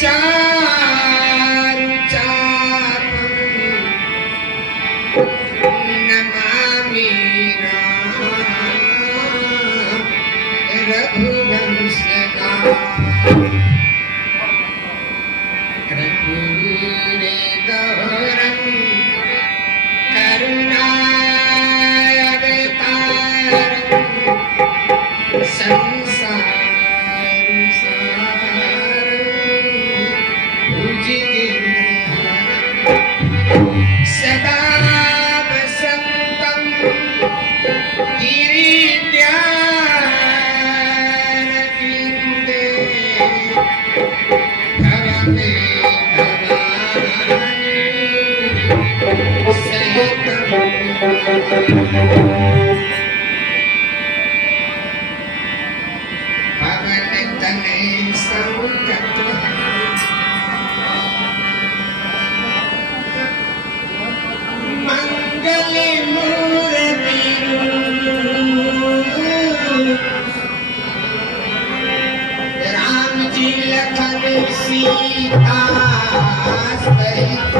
चारु चापं नमामि रघुवंशनाथं कर्पूरेतरं करुणावतारं संसारसारं भुजगेन्द्रहारं सदा वसन्तं गिरिध्यानविन्दे भवमे भवानी सहितं पवनतनय संकट मंगल मूर्ति राम जी लखन सीता सहित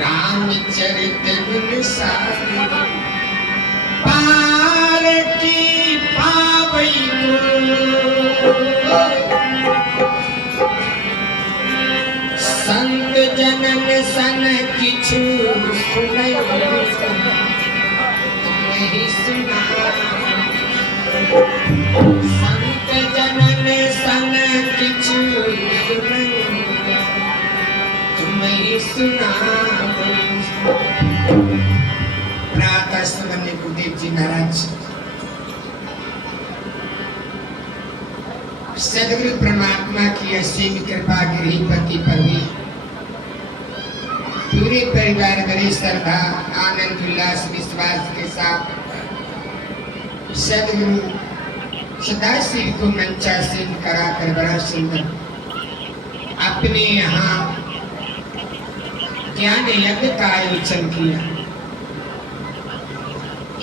रामचरित गुण सागर पार की पावई संत जनन सन किछु सुनई नहीं सुना संत जनन सन किछु तुम्हें सुना। प्रातः समय गुरुदेव जी महाराज सदगुरु परमात्मा की असीम कृपा गृहपति पर हुई। पूरे परिवार बड़े श्रद्धा आनंद उल्लास विश्वास के साथ सदगुरु सदाशिव को मंचासीन कराकर बड़ा सुंदर अपने यहाँ ज्ञान यज्ञ का आयोजन किया।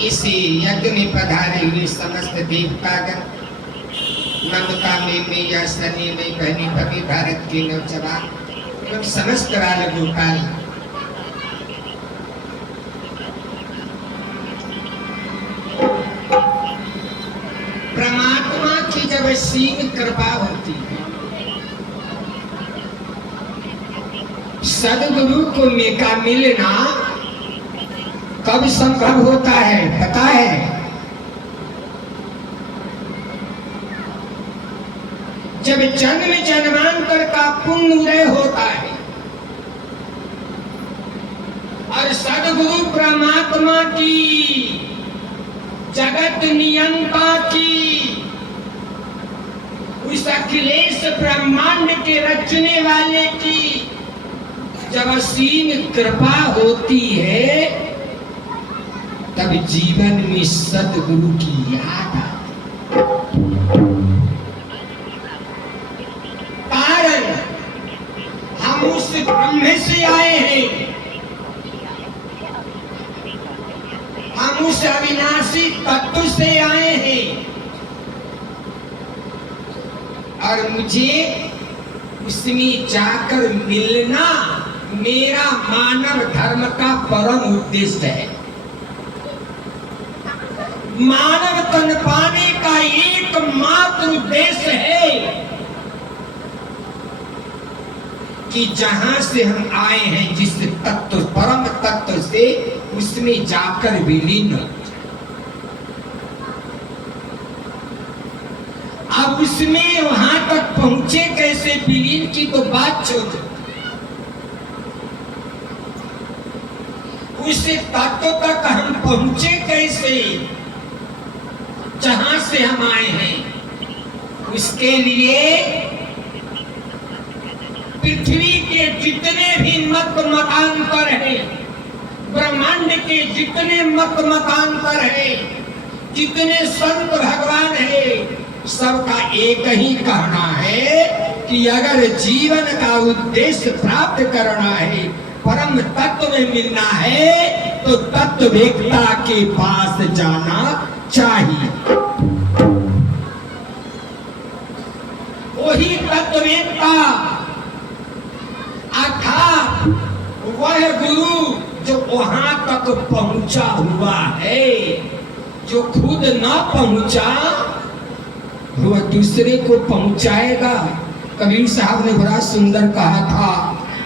इसी यज्ञ में पधारे हुए समस्त देवतागण ममता में मैया सनी में बहनी भवी भारत के नौजवान एवं समस्त बाल गोपाल परमात्मा की जब असीम कृपा होती है सदगुरु को मेका मिलना कब संभव होता है पता है? जब जन्म जन्मांतर का पुण्य उदय होता है और सदगुरु परमात्मा की जगत नियंता की उस अखिलेश ब्रह्मांड के रचने वाले की जब असीम कृपा होती है तब जीवन में सदगुरु की याद आती। कारण हम उस ब्रह्म से आए हैं, हम उस अविनाशी तत्व से आए हैं और मुझे उसमें जाकर मिलना मेरा मानव धर्म का परम उद्देश्य है। मानव तन पाने का एकमात्र उद्देश्य है कि जहां से हम आए हैं जिस तत्व परम तत्व से उसमें जाकर विलीन हो। अब उसमें वहां तक पहुंचे कैसे विलीन की तो बात छोड़, उस तत्व तक हम पहुंचे कैसे जहां से हम आए हैं। उसके लिए पृथ्वी के जितने भी मत मतांतर है, ब्रह्मांड के जितने मत मतांतर है, जितने संत भगवान है, सबका एक ही कहना है कि अगर जीवन का उद्देश्य प्राप्त करना है, परम तत्व में मिलना है, तो तो तत्ववेत्ता के पास जाना चाहिए। वही तत्ववेत्ता अर्थात वह गुरु जो वहां तक पहुंचा हुआ है, जो खुद न पहुंचा वह दूसरे को पहुंचाएगा। कबीर साहब ने बड़ा सुंदर कहा था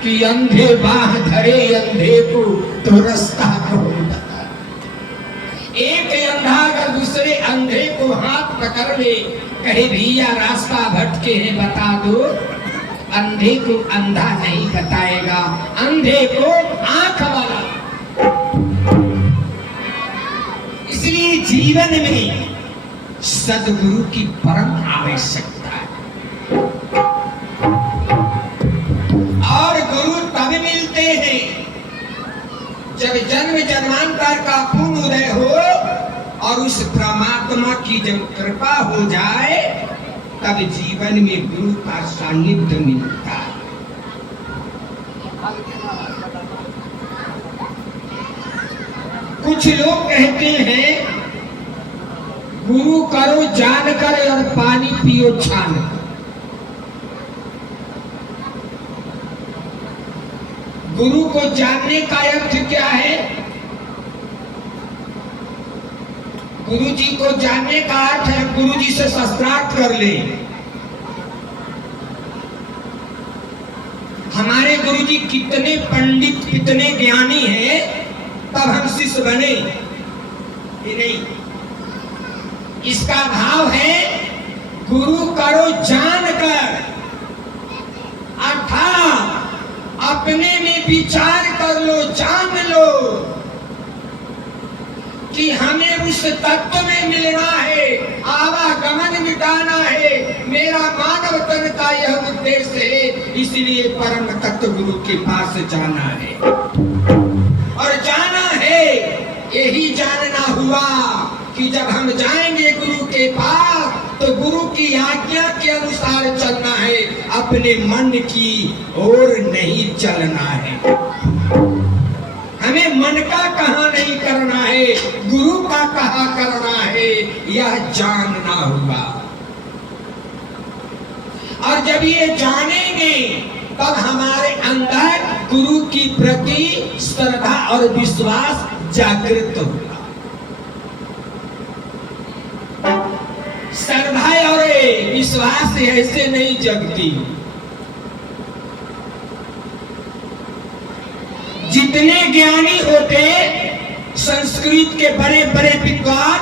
कि अंधे बाह धरे अंधे को तो रास्ता कौन बता। एक अंधा अगर दूसरे अंधे को हाथ पकड़ ले, कहे भैया रास्ता भटके हैं बता दो, अंधे को अंधा नहीं बताएगा, अंधे को आंख वाला। इसलिए जीवन में सद्गुरु की परम आवश्यकता है। और गुरु तब मिलते हैं जब जन्म जन्मांतर का पूर्ण उदय हो और उस परमात्मा की जब कृपा हो जाए, तब जीवन में गुरु का सानिध्य मिलता है। कुछ लोग कहते हैं गुरु करो जानकर और पानी पियो छान कर। गुरु को जानने का अर्थ क्या है? गुरु जी को जानने का अर्थ है गुरु जी से शास्त्रार्थ कर ले। हमारे गुरु जी कितने पंडित कितने ज्ञानी हैं, तब हम शिष्य बने ये नहीं। इसका भाव है गुरु करो जानकर, अर्थात अपने में विचार कर लो, जान लो कि हमें उस तत्व में मिलना है, आवागमन मिटाना है, मेरा मानव तन का यह उद्देश्य है। इसलिए परम तत्व गुरु के पास जाना है। और जाना है यही जानना हुआ कि जब हम जाएंगे गुरु के पास तो गुरु की आज्ञा के अनुसार चलना है, अपने मन की ओर नहीं चलना है। हमें मन का कहा नहीं करना है, गुरु का कहा करना है, यह जानना हुआ। और जब ये जानेंगे तब हमारे अंदर गुरु की प्रति श्रद्धा और विश्वास जागृत होगा। श्रद्धा और विश्वास ऐसे नहीं जगती। जितने ज्ञानी होते संस्कृत के बड़े बड़े विद्वान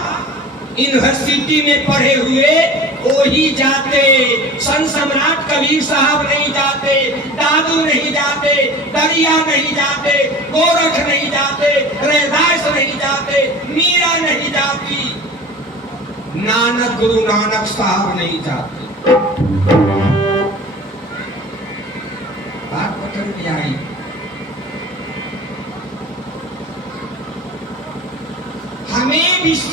यूनिवर्सिटी में पढ़े हुए वही जाते। संत सम्राट कबीर साहब नहीं जाते, दादू नहीं जाते, दरिया नहीं जाते, गोरख नहीं जाते, रैदास नहीं जाते, मीरा नहीं जाती, नानक गुरु नानक साहब नहीं जाते। बात पकड़ में आई। हमें